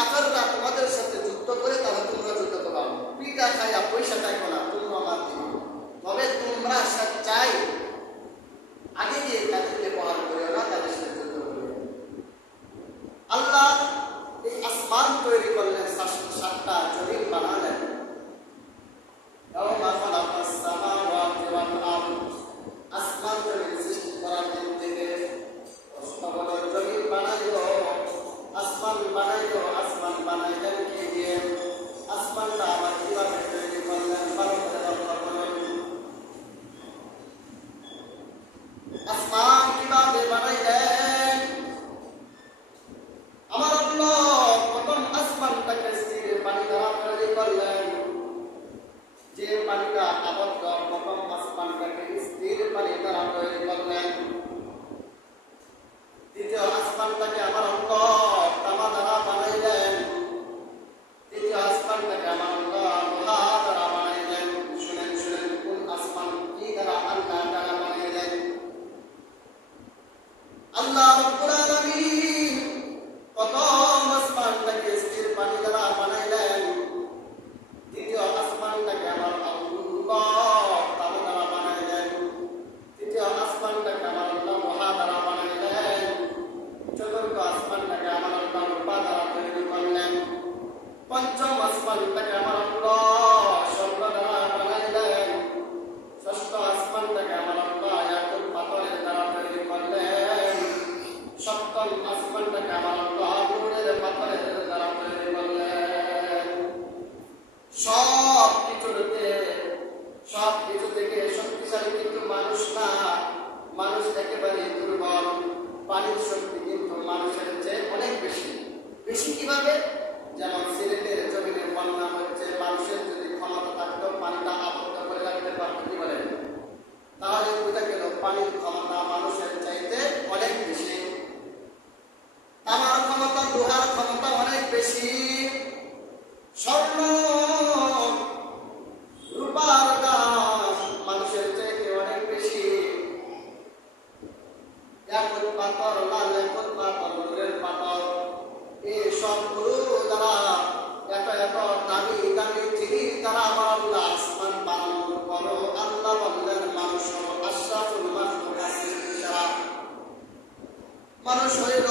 কাফেররা তোমাদের সাথে যুদ্ধ করে তাহলে তোমরা যুদ্ধ করো, পিঠা খাইয়া পয়সা চাইবো না, তোমরা আমার দিও। তবে তোমরা চাই আগে গিয়ে তাদেরকে প্রহার করিও না, তাদের সাথে যুদ্ধ করিও। আল্লাহ এই আসমান তৈরি করলেন, 7টা জমিন বানালেন। আসমান জমিন সৃষ্টি করার দিন থেকে জমিন বানাইল, আসমান বানাইল। আসমান বানাইলেন কে দিয়ে? আসমানটা আবার কিভাবে তৈরি করলেন? ভালো করে লক্ষ্য করুন। আসমান কিভাবে বানাইলেন? আমার আল্লাহ প্রথম আসমানটাকে স্থির পানি দ্বারা তৈরি করলেন। যে পানিটা আবদ্ধ, প্রথম আসমানটাকে স্থির পানি দ্বারা তৈরি করলেন। দ্বিতীয় আসমানটাকে আমার আল্লাহ তামা দ্বারা বানাইলেন। তৃতীয় আসমানটাকে আমার আল্লাহ লোহা দ্বারা বানাইলেন। শুনেন শুনেন, কোন আসমান কি দ্বারা? আল্লাহ দ্বারা বানাইলেন। আল্লাহ রাব্বুল আলামিন প্রথম আসমানটাকে স্থির পানি দ্বারা বানাইলেন। দ্বিতীয় আসমানটাকে আমার আল্লাহ তামা দ্বারা বানাইলেন। তৃতীয় আসমানটাকে আমার আল্লাহ লোহা দ্বারা বানাইলেন। চতুর্থ আসমানটাকে আমার আল্লাহ রূপা দ্বারা তৈরি করলেন। পঞ্চম আসমানটাকে আমার আল্লাহ স্বর্ণ দ্বারা বানাইলেন। ষষ্ঠ আসমানটাকে আমার আল্লাহ ইয়াকুত পাথরের দ্বারা তৈরি করলেন। সপ্তম আসমানটাকে আমার আল্লাহ নূরের পাথরের দ্বারা তৈরি করলেন। সব কিছু থেকে শক্তিশালী কিন্তু মানুষ না, মানুষ একেবারে দুর্বল। পানির শক্তি কিন্তু মানুষের চেয়ে অনেক বেশি। বেশি কিভাবে? যেমন সিলেটের জমিনে বন্যা হচ্ছে, মানুষের যদি ক্ষমতা থাকতো পানিটা আবদ্ধ করে রাখতে পারতো, কি বলেন? তাহলে বোঝা গেল পানির ক্ষমতা মানুষের চাইতে অনেক বেশি। তামার ক্ষমতা, লোহার ক্ষমতা অনেক বেশি। স্বর্ণ রূপার দাম মানুষের চাইতে অনেক বেশি। ইয়াকুত পাথর, লাল ইয়াকুত পাথর, নূরের পাথর, এই সবগুলো দ্বারা এত এত দামি দামি জিনিস দ্বারা আমার আল্লাহ আসমান বানানোর পরও আল্লাহ বললেন মানুষ হলো আশরাফুল মাখলুকাত। মানুষ হইল